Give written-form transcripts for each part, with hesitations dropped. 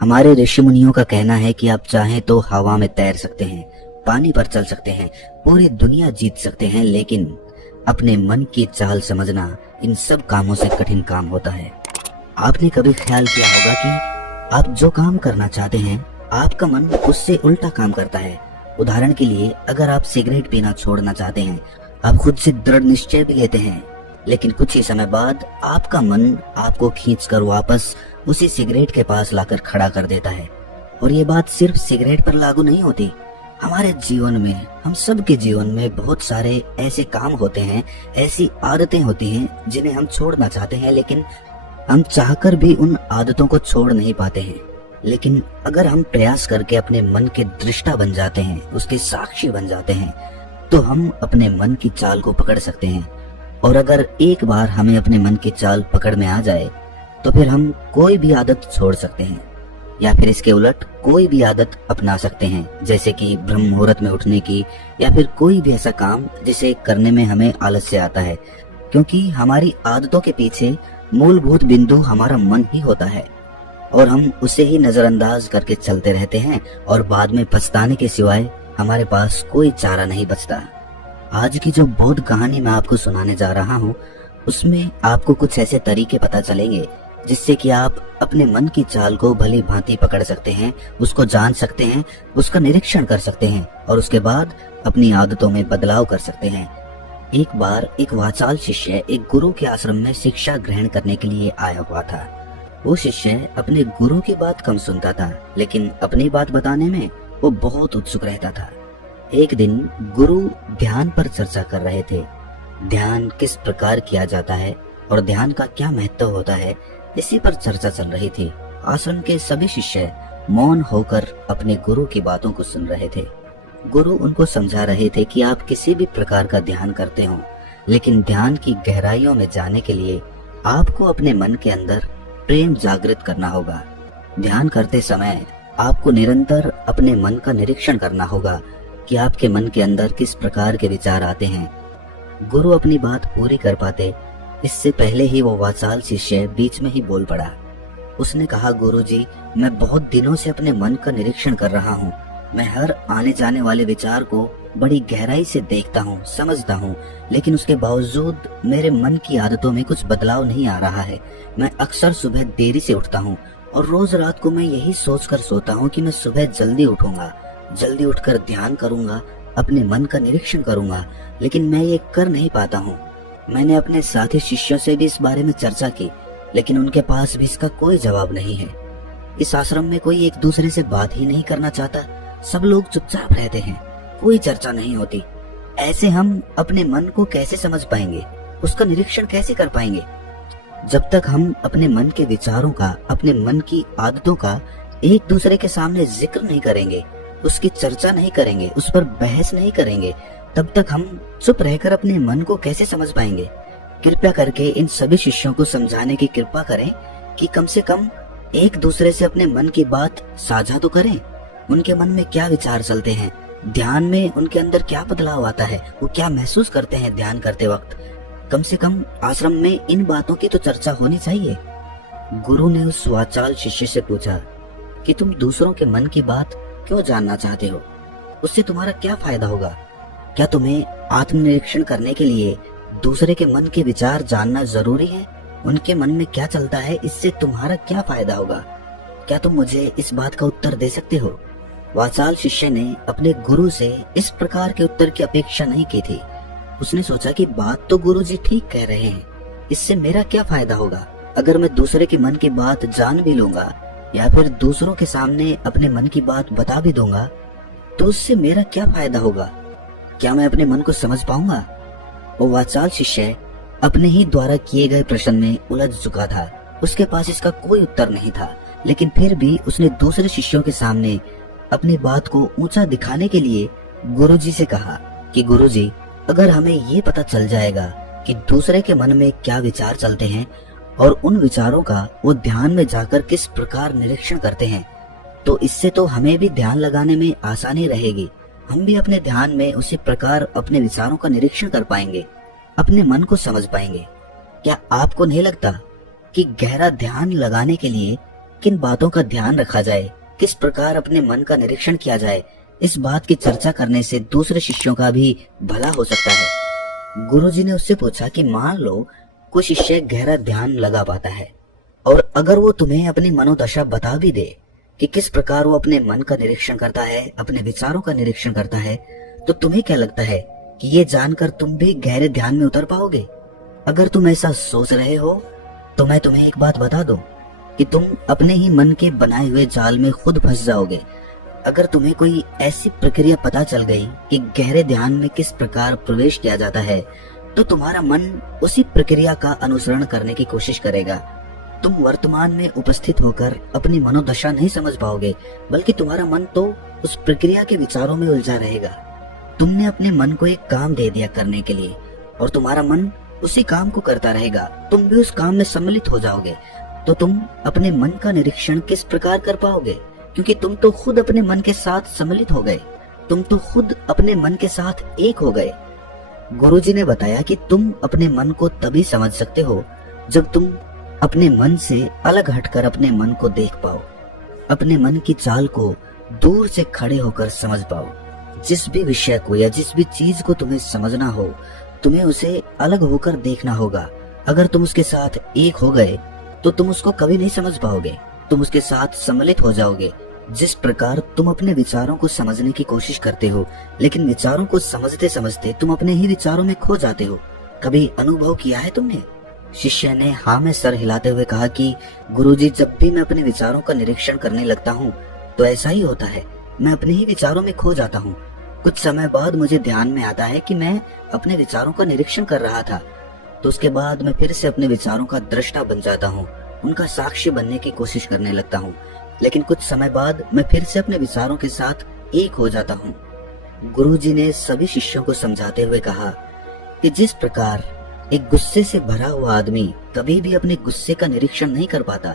हमारे ऋषि मुनियों का कहना है कि आप चाहें तो हवा में तैर सकते हैं, पानी पर चल सकते हैं, पूरी दुनिया जीत सकते हैं, लेकिन अपने मन की चाल समझना इन सब कामों से कठिन काम होता है। आपने कभी ख्याल किया होगा कि आप जो काम करना चाहते हैं आपका मन उससे उल्टा काम करता है। उदाहरण के लिए, अगर आप सिगरेट पीना छोड़ना चाहते हैं, आप खुद से दृढ़ निश्चय भी लेते हैं, लेकिन कुछ ही समय बाद आपका मन आपको खींचकर वापस उसी सिगरेट के पास लाकर खड़ा कर देता है। और ये बात सिर्फ सिगरेट पर लागू नहीं होती। हमारे जीवन में, हम सब के जीवन में बहुत सारे ऐसे काम होते हैं, ऐसी आदतें होती हैं जिन्हें हम छोड़ना चाहते हैं, लेकिन हम चाहकर भी उन आदतों को छोड़ नहीं पाते हैं। लेकिन अगर हम प्रयास करके अपने मन के दृष्टा बन जाते हैं, उसके साक्षी बन जाते हैं, तो हम अपने मन की चाल को पकड़ सकते हैं। और अगर एक बार हमें अपने मन की चाल पकड़ में आ जाए तो फिर हम कोई भी आदत छोड़ सकते हैं, या फिर इसके उलट कोई भी आदत अपना सकते हैं, जैसे कि ब्रह्म मुहूर्त में उठने की, या फिर कोई भी ऐसा काम जिसे करने में हमें आलस्य आता है, क्योंकि हमारी आदतों के पीछे मूलभूत बिंदु हमारा मन ही होता है और हम उसे ही नजरअंदाज करके चलते रहते हैं और बाद में पछताने के सिवाय हमारे पास कोई चारा नहीं बचता। आज की जो बौद्ध कहानी मैं आपको सुनाने जा रहा हूँ, उसमें आपको कुछ ऐसे तरीके पता चलेंगे जिससे कि आप अपने मन की चाल को भली भांति पकड़ सकते हैं, उसको जान सकते हैं, उसका निरीक्षण कर सकते हैं और उसके बाद अपनी आदतों में बदलाव कर सकते हैं। एक बार एक वाचाल शिष्य एक गुरु के आश्रम में शिक्षा ग्रहण करने के लिए आया हुआ था। वो शिष्य अपने गुरु की बात कम सुनता था, लेकिन अपनी बात बताने में वो बहुत उत्सुक रहता था। एक दिन गुरु ध्यान पर चर्चा कर रहे थे। ध्यान किस प्रकार किया जाता है और ध्यान का क्या महत्व होता है, इसी पर चर्चा चल रही थी। आश्रम के सभी शिष्य मौन होकर अपने गुरु की बातों को सुन रहे थे। गुरु उनको समझा रहे थे कि आप किसी भी प्रकार का ध्यान करते हो, लेकिन ध्यान की गहराइयों में जाने के लिए आपको अपने मन के अंदर प्रेम जागृत करना होगा। ध्यान करते समय आपको निरंतर अपने मन का निरीक्षण करना होगा कि आपके मन के अंदर किस प्रकार के विचार आते हैं। गुरु अपनी बात पूरी कर पाते इससे पहले ही वो वाचाल शिष्य बीच में ही बोल पड़ा। उसने कहा, गुरुजी, मैं बहुत दिनों से अपने मन का निरीक्षण कर रहा हूँ। मैं हर आने जाने वाले विचार को बड़ी गहराई से देखता हूँ, समझता हूँ, लेकिन उसके बावजूद मेरे मन की आदतों में कुछ बदलाव नहीं आ रहा है। मैं अक्सर सुबह देरी से उठता हूँ और रोज रात को मैं यही सोचकर सोता हूँ कि मैं सुबह जल्दी उठूंगा, जल्दी उठकर ध्यान करूंगा, अपने मन का निरीक्षण करूंगा, लेकिन मैं ये कर नहीं पाता हूँ। मैंने अपने साथी शिष्यों से भी इस बारे में चर्चा की, लेकिन उनके पास भी इसका कोई जवाब नहीं है। इस आश्रम में कोई एक दूसरे से बात ही नहीं करना चाहता, सब लोग चुपचाप रहते हैं, कोई चर्चा नहीं होती। ऐसे हम अपने मन को कैसे समझ पाएंगे, उसका निरीक्षण कैसे कर पाएंगे? जब तक हम अपने मन के विचारों का, अपने मन की आदतों का एक दूसरे के सामने जिक्र नहीं करेंगे, उसकी चर्चा नहीं करेंगे, उस पर बहस नहीं करेंगे, तब तक हम चुप रहकर अपने मन को कैसे समझ पाएंगे? कृपया करके इन सभी शिष्यों को समझाने की कृपा करें कि कम से कम एक दूसरे से अपने मन की बात साझा तो करें। उनके मन में क्या विचार चलते हैं, ध्यान में उनके अंदर क्या बदलाव आता है, वो क्या महसूस करते हैं ध्यान करते वक्त। कम से कम आश्रम में इन बातों की तो चर्चा होनी चाहिए। गुरु ने उस वाचाल शिष्य से पूछा कि तुम दूसरों के मन की बात क्यों जानना चाहते हो? उससे तुम्हारा क्या फायदा होगा? क्या तुम्हें आत्मनिरीक्षण करने के लिए दूसरे के मन के विचार जानना जरूरी है? उनके मन में क्या चलता है, इससे तुम्हारा क्या फायदा होगा? क्या तुम मुझे इस बात का उत्तर दे सकते हो? वाचाल शिष्य ने अपने गुरु से इस प्रकार के उत्तर की अपेक्षा नहीं की थी। उसने सोचा कि बात तो गुरुजी ठीक कह रहे हैं, इससे मेरा क्या फायदा होगा? अगर मैं दूसरे के मन की बात जान भी लूंगा या फिर दूसरों के सामने अपने मन की बात बता भी दूंगा, तो उससे मेरा क्या फायदा होगा? क्या मैं अपने मन को समझ पाऊंगा? वो वाचाल शिष्य अपने ही द्वारा किए गए प्रश्न में उलझ चुका था। उसके पास इसका कोई उत्तर नहीं था, लेकिन फिर भी उसने दूसरे शिष्यों के सामने अपनी बात को ऊंचा दिखाने के लिए गुरुजी से कहा कि गुरुजी, अगर हमें ये पता चल जाएगा कि दूसरे के मन में क्या विचार चलते हैं और उन विचारों का वो ध्यान में जाकर किस प्रकार निरीक्षण करते हैं, तो इससे तो हमें भी ध्यान लगाने में आसानी रहेगी। हम भी अपने ध्यान में उसी प्रकार अपने विचारों का निरीक्षण कर पाएंगे, अपने मन को समझ पाएंगे। क्या आपको नहीं लगता कि गहरा ध्यान लगाने के लिए किन बातों का ध्यान रखा जाए, किस प्रकार अपने मन का निरीक्षण किया जाए, इस बात की चर्चा करने से दूसरे शिष्यों का भी भला हो सकता है। गुरुजी ने उससे पूछा कि मान लो कोई शिष्य गहरा ध्यान लगा पाता है और अगर वो तुम्हें अपनी मनोदशा बता भी दे कि किस प्रकार वो अपने मन का निरीक्षण करता है, अपने विचारों का निरीक्षण करता है, तो तुम्हें क्या लगता है कि ये जानकर तुम भी गहरे ध्यान में उतर पाओगे? अगर तुम ऐसा सोच रहे हो तो मैं तुम्हें एक बात बता दूं कि तुम अपने ही मन के बनाए हुए जाल में खुद फंस जाओगे। अगर तुम्हें कोई ऐसी प्रक्रिया पता चल गई कि गहरे ध्यान में किस प्रकार प्रवेश किया जाता है, तो तुम्हारा मन उसी प्रक्रिया का अनुसरण करने की कोशिश करेगा। तुम वर्तमान में उपस्थित होकर अपनी मनोदशा नहीं समझ पाओगे, बल्कि तुम्हारा मन तो उस प्रक्रिया के विचारों में उलझा रहेगा। तुमने अपने मन को एक काम दे दिया करने के लिए और तुम्हारा मन उसी काम को करता रहेगा। तुम भी उस काम में सम्मिलित हो जाओगे, तो तुम अपने मन का निरीक्षण किस प्रकार कर पाओगे? क्योंकि तुम तो खुद अपने मन के साथ सम्मिलित हो गए, तुम तो खुद अपने मन के साथ एक हो गए। गुरुजी ने बताया कि तुम अपने मन को तभी समझ सकते हो जब तुम अपने मन से अलग हटकर अपने मन को देख पाओ, अपने मन की चाल को दूर से खड़े होकर समझ पाओ। जिस भी विषय को या जिस भी चीज को तुम्हें समझना हो, तुम्हें उसे अलग होकर देखना होगा। अगर तुम उसके साथ एक हो गए तो तुम उसको कभी नहीं समझ पाओगे, तुम उसके साथ सम्मिलित हो जाओगे। जिस प्रकार तुम अपने विचारों को समझने की कोशिश करते हो, लेकिन विचारों को समझते समझते तुम अपने ही विचारों में खो जाते हो। कभी अनुभव किया है तुमने? शिष्य ने हाँ में सर हिलाते हुए कहा कि गुरुजी, जब भी मैं अपने विचारों का निरीक्षण करने लगता हूँ तो ऐसा ही होता है, मैं अपने ही विचारों में खो जाता हूँ। कुछ समय बाद मुझे ध्यान में आता है कि मैं अपने विचारों का निरीक्षण कर रहा था, तो उसके बाद मैं फिर से अपने विचारों का दृष्टा बन जाता हूँ, उनका साक्षी बनने की कोशिश करने लगता हूँ। लेकिन कुछ समय बाद मैं फिर से अपने विचारों के साथ एक हो जाता हूँ। गुरुजी ने सभी शिष्यों को समझाते हुए कहा कि जिस प्रकार एक गुस्से से भरा हुआ आदमी कभी भी अपने गुस्से का निरीक्षण नहीं कर पाता,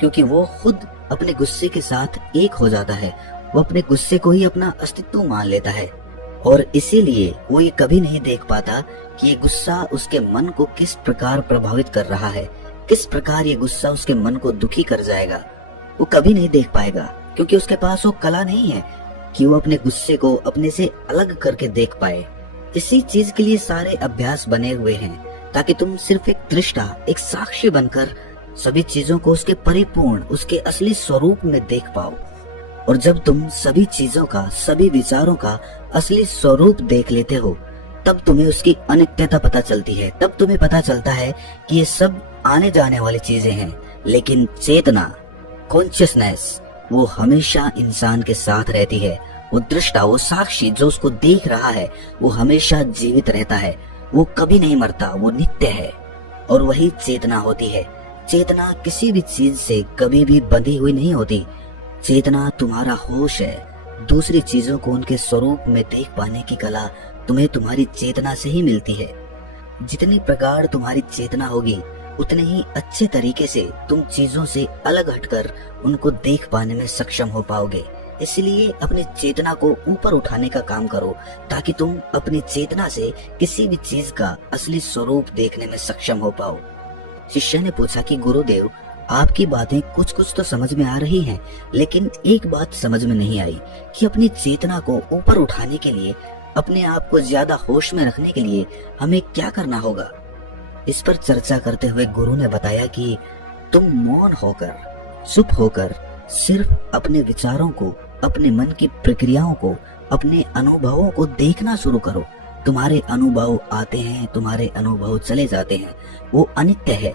क्योंकि वो खुद अपने गुस्से के साथ एक हो जाता है, वो अपने गुस्से को ही अपना अस्तित्व मान लेता है और इसीलिए वो ये कभी नहीं देख पाता कि ये गुस्सा उसके मन को किस प्रकार प्रभावित कर रहा है, किस प्रकार ये गुस्सा उसके मन को दुखी कर जाएगा। वो कभी नहीं देख पाएगा, क्योंकि उसके पास वो कला नहीं है कि वो अपने गुस्से को अपने से अलग करके देख पाए। इसी चीज के लिए सारे अभ्यास बने हुए हैं, ताकि तुम सिर्फ एक दृष्टा, एक साक्षी बनकर सभी चीजों को उसके परिपूर्ण, उसके असली स्वरूप में देख पाओ। और जब तुम सभी चीजों का, सभी विचारों का असली स्वरूप देख लेते हो, तब तुम्हें उसकी अनित्यता पता चलती है। तब तुम्हें पता चलता है कि ये सब आने जाने वाली चीजें हैं, लेकिन चेतना, कॉन्शियसनेस, वो हमेशा इंसान के साथ रहती है। वो दृष्टा, वो साक्षी जो उसको देख रहा है, वो हमेशा जीवित रहता है, वो कभी नहीं मरता, वो नित्य है। और वही चेतना होती है। चेतना किसी भी चीज से कभी भी बंधी हुई नहीं होती। चेतना तुम्हारा होश है। दूसरी चीजों को उनके स्वरूप में देख पाने की कला तुम्हें तुम्हारी चेतना से ही मिलती है। जितनी प्रगाढ़ तुम्हारी चेतना होगी, उतने ही अच्छे तरीके से तुम चीजों से अलग हटकर उनको देख पाने में सक्षम हो पाओगे। इसलिए अपनी चेतना को ऊपर उठाने का काम करो, ताकि तुम अपनी चेतना से किसी भी चीज का असली स्वरूप देखने में सक्षम हो पाओ। शिष्य ने पूछा कि गुरुदेव, आपकी बातें कुछ कुछ तो समझ में आ रही हैं, लेकिन एक बात समझ में नहीं आई कि अपनी चेतना को ऊपर उठाने के लिए, अपने आप को ज्यादा होश में रखने के लिए हमें क्या करना होगा। इस पर चर्चा करते हुए गुरु ने बताया कि तुम मौन होकर, चुप होकर सिर्फ अपने विचारों को, अपने मन की प्रक्रियाओं को, अपने अनुभवों को देखना शुरू करो। तुम्हारे अनुभव आते हैं, तुम्हारे अनुभव चले जाते हैं, वो अनित्य है,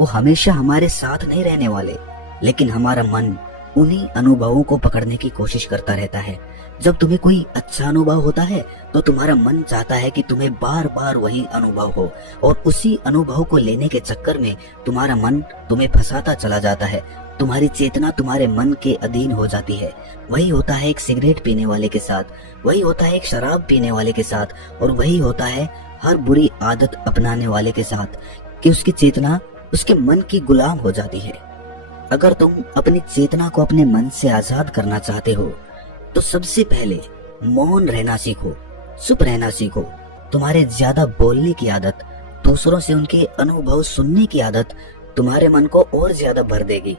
वो हमेशा हमारे साथ नहीं रहने वाले। लेकिन हमारा मन उन्हीं अनुभवों को पकड़ने की कोशिश करता रहता है। जब तुम्हें कोई अच्छा अनुभव होता है तो तुम्हारा मन चाहता है कि तुम्हें बार बार वही अनुभव हो, और उसी अनुभव को लेने के चक्कर में तुम्हारा मन तुम्हें फंसाता चला जाता है। तुम्हारी चेतना तुम्हारे मन के अधीन हो जाती है। वही होता है एक सिगरेट पीने वाले के साथ, वही होता है एक शराब पीने वाले के साथ, और वही होता है हर बुरी आदत अपनाने वाले के साथ, कि उसकी चेतना उसके मन की गुलाम हो जाती है। अगर तुम अपनी चेतना को अपने मन से आजाद करना चाहते हो तो सबसे पहले मौन रहना सीखो, चुप रहना सीखो। तुम्हारे ज्यादा बोलने की आदत, दूसरों से उनके अनुभव सुनने की आदत तुम्हारे मन को और ज्यादा भर देगी।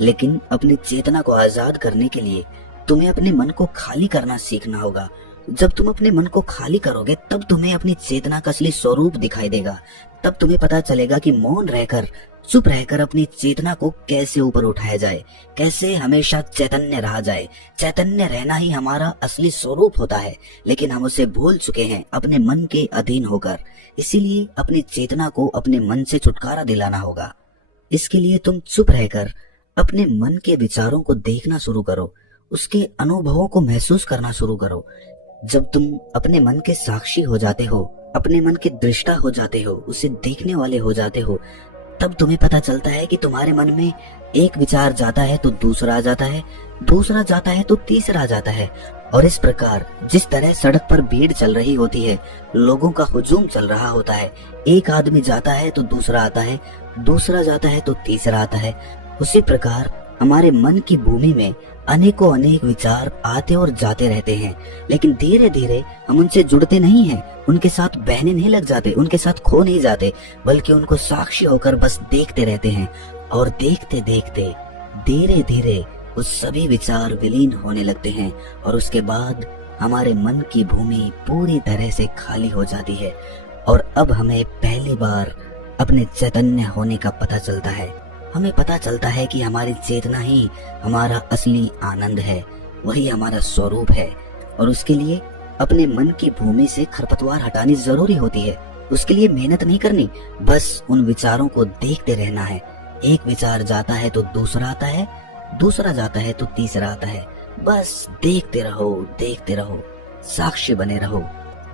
लेकिन अपनी चेतना को आजाद करने के लिए तुम्हें अपने मन को खाली करना सीखना होगा। जब तुम अपने मन को खाली करोगे तब तुम्हें अपनी चेतना का असली स्वरूप दिखाई देगा। तब तुम्हें पता चलेगा कि मौन रहकर, चुप रहकर अपनी चेतना को कैसे ऊपर उठाया जाए, कैसे हमेशा चैतन्य रहा जाए। चैतन्य रहना ही हमारा असली स्वरूप होता है, लेकिन हम उसे भूल चुके हैं अपने मन के अधीन होकर। इसीलिए अपनी चेतना को अपने मन से छुटकारा दिलाना होगा। इसके लिए तुम चुप रहकर अपने मन के विचारों को देखना शुरू करो, उसके अनुभवों को महसूस करना शुरू करो। जब तुम अपने मन के साक्षी हो जाते हो, अपने मन के दृष्टा हो जाते हो, उसे देखने वाले हो जाते हो, तब तुम्हें पता चलता है कि तुम्हारे मन में एक विचार जाता है तो दूसरा आ जाता है, दूसरा जाता है तो तीसरा आ जाता है। और इस प्रकार जिस तरह सड़क पर भीड़ चल रही होती है, लोगों का हुजूम चल रहा होता है, एक आदमी जाता है तो दूसरा आता है, दूसरा जाता है तो तीसरा आता है, उसी प्रकार हमारे मन की भूमि में अनेकों अनेक विचार आते और जाते रहते हैं। लेकिन धीरे धीरे हम उनसे जुड़ते नहीं हैं, उनके साथ बहने नहीं लग जाते, उनके साथ खो नहीं जाते, बल्कि उनको साक्षी होकर बस देखते रहते हैं। और देखते देखते धीरे धीरे वो सभी विचार विलीन होने लगते हैं और उसके बाद हमारे मन की भूमि पूरी तरह से खाली हो जाती है। और अब हमें पहली बार अपने चैतन्य होने का पता चलता है। हमें पता चलता है कि हमारी चेतना ही हमारा असली आनंद है, वही हमारा स्वरूप है। और उसके लिए अपने मन की भूमि से खरपतवार हटानी जरूरी होती है। उसके लिए मेहनत नहीं करनी, बस उन विचारों को देखते रहना है। एक विचार जाता है तो दूसरा आता है, दूसरा जाता है तो तीसरा आता है। बस देखते रहो, देखते रहो, साक्षी बने रहो,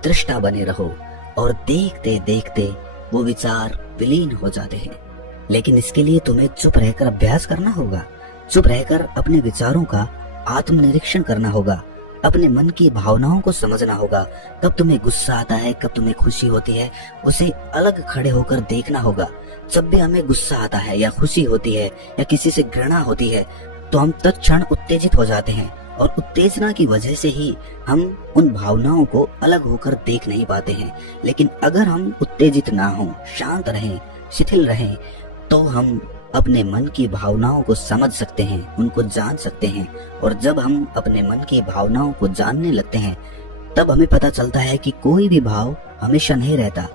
दृष्टा बने रहो, और देखते देखते वो विचार विलीन हो जाते हैं। लेकिन इसके लिए तुम्हें चुप रहकर अभ्यास करना होगा। चुप रहकर अपने विचारों का आत्मनिरीक्षण करना होगा, अपने मन की भावनाओं को समझना होगा। कब तुम्हें गुस्सा आता है, कब तुम्हें खुशी होती है, उसे अलग खड़े होकर देखना होगा। जब भी हमें गुस्सा आता है या खुशी होती है या किसी से घृणा होती है तो हम तत्क्षण उत्तेजित हो जाते हैं, और उत्तेजना की वजह से ही हम उन भावनाओं को अलग होकर देख नहीं पाते हैं। लेकिन अगर हम उत्तेजित ना हों, शांत रहें, शिथिल रहें, तो हम अपने मन की भावनाओं को समझ सकते हैं, उनको जान सकते हैं। और जब हम अपने मन की भावनाओं को जानने लगते हैं तब हमें पता चलता है कि कोई भी भाव हमेशा नहीं रहता।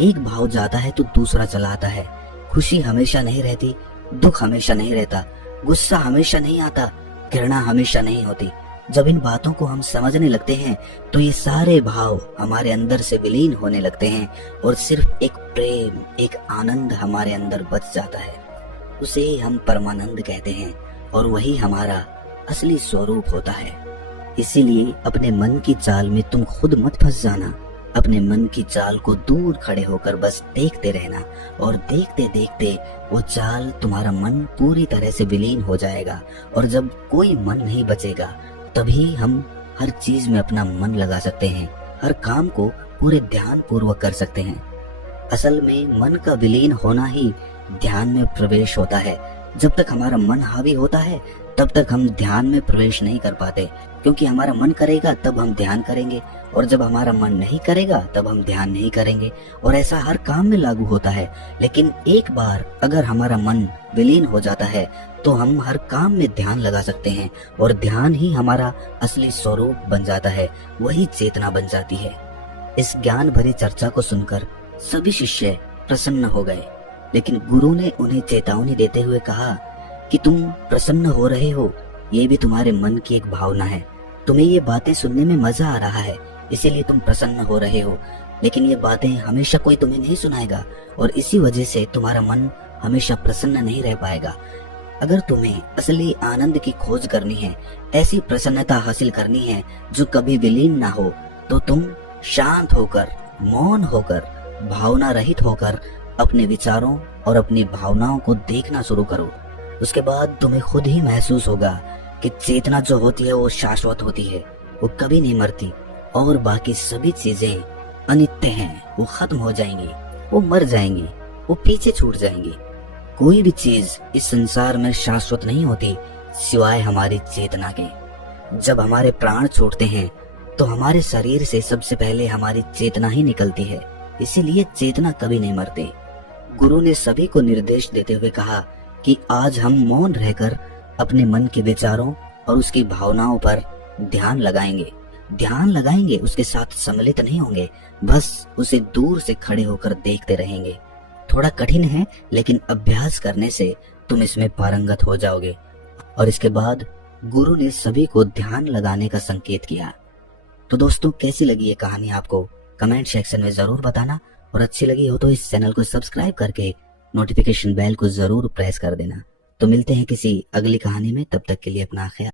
एक भाव जाता है तो दूसरा चला आता है। खुशी हमेशा नहीं रहती, दुख हमेशा नहीं रहता, गुस्सा हमेशा नहीं आता, घृणा हमेशा नहीं होती। जब इन बातों को हम समझने लगते हैं तो ये सारे भाव हमारे अंदर से विलीन होने लगते हैं और सिर्फ एक प्रेम, एक आनंद हमारे अंदर बच जाता है। उसे हम परमानंद कहते हैं और वही हमारा असली स्वरूप होता है। इसीलिए अपने मन की चाल में तुम खुद मत फंस जाना। अपने मन की चाल को दूर खड़े होकर बस देखते रहना, और देखते देखते वो चाल, तुम्हारा मन पूरी तरह से विलीन हो जाएगा। और जब कोई मन नहीं बचेगा तभी हम हर चीज में अपना मन लगा सकते हैं, हर काम को पूरे ध्यान पूर्वक कर सकते हैं। असल में मन का विलीन होना ही ध्यान में प्रवेश होता है। जब तक हमारा मन हावी होता है तब तक हम ध्यान में प्रवेश नहीं कर पाते, क्योंकि हमारा मन करेगा तब हम ध्यान करेंगे, और जब हमारा मन नहीं करेगा तब हम ध्यान नहीं करेंगे। और ऐसा हर काम में लागू होता है। लेकिन एक बार अगर हमारा मन विलीन हो जाता है तो हम हर काम में ध्यान लगा सकते हैं, और ध्यान ही हमारा असली स्वरूप बन जाता है, वही चेतना बन जाती है। इस ज्ञान भरी चर्चा को सुनकर सभी शिष्य प्रसन्न हो गए, लेकिन गुरु ने उन्हें चेतावनी देते हुए कहा कि तुम प्रसन्न हो रहे हो, ये भी तुम्हारे मन की एक भावना है। तुम्हें ये बातें सुनने में मजा आ रहा है, इसीलिए तुम प्रसन्न हो रहे हो, लेकिन ये बातें हमेशा कोई तुम्हें नहीं सुनाएगा, और इसी वजह से तुम्हारा मन हमेशा प्रसन्न नहीं रह पाएगा। अगर तुम्हें असली आनंद की खोज करनी है, ऐसी प्रसन्नता हासिल करनी है जो कभी विलीन ना हो, तो तुम शांत होकर, मौन होकर, भावना रहित होकर अपने विचारों और अपनी भावनाओं को देखना शुरू करो। उसके बाद तुम्हें खुद ही महसूस होगा कि चेतना जो होती है वो शाश्वत होती है, वो कभी नहीं मरती, और बाकी सभी चीजें अनित्य हैं, वो खत्म हो जाएंगी, वो मर जाएंगी, वो पीछे छूट जाएंगी। कोई भी चीज इस संसार में शाश्वत नहीं होती सिवाय हमारी चेतना के। जब हमारे प्राण छूटते हैं तो हमारे शरीर से सबसे पहले हमारी चेतना ही निकलती है, इसीलिए चेतना कभी नहीं मरती। गुरु ने सभी को निर्देश देते हुए कहा कि आज हम मौन रहकर अपने मन के विचारों और उसकी भावनाओं पर ध्यान लगाएंगे, उसके साथ सम्मिलित नहीं होंगे, बस उसे दूर से खड़े होकर देखते रहेंगे। थोड़ा कठिन है, लेकिन अभ्यास करने से तुम इसमें पारंगत हो जाओगे। और इसके बाद गुरु ने सभी को ध्यान लगाने का संकेत किया। तो दोस्तों, कैसी लगी ये कहानी आपको कमेंट सेक्शन में जरूर बताना, और अच्छी लगी हो तो इस चैनल को सब्सक्राइब करके नोटिफिकेशन बेल को जरूर प्रेस कर देना। तो मिलते हैं किसी अगली कहानी में, तब तक के लिए अपना ख्याल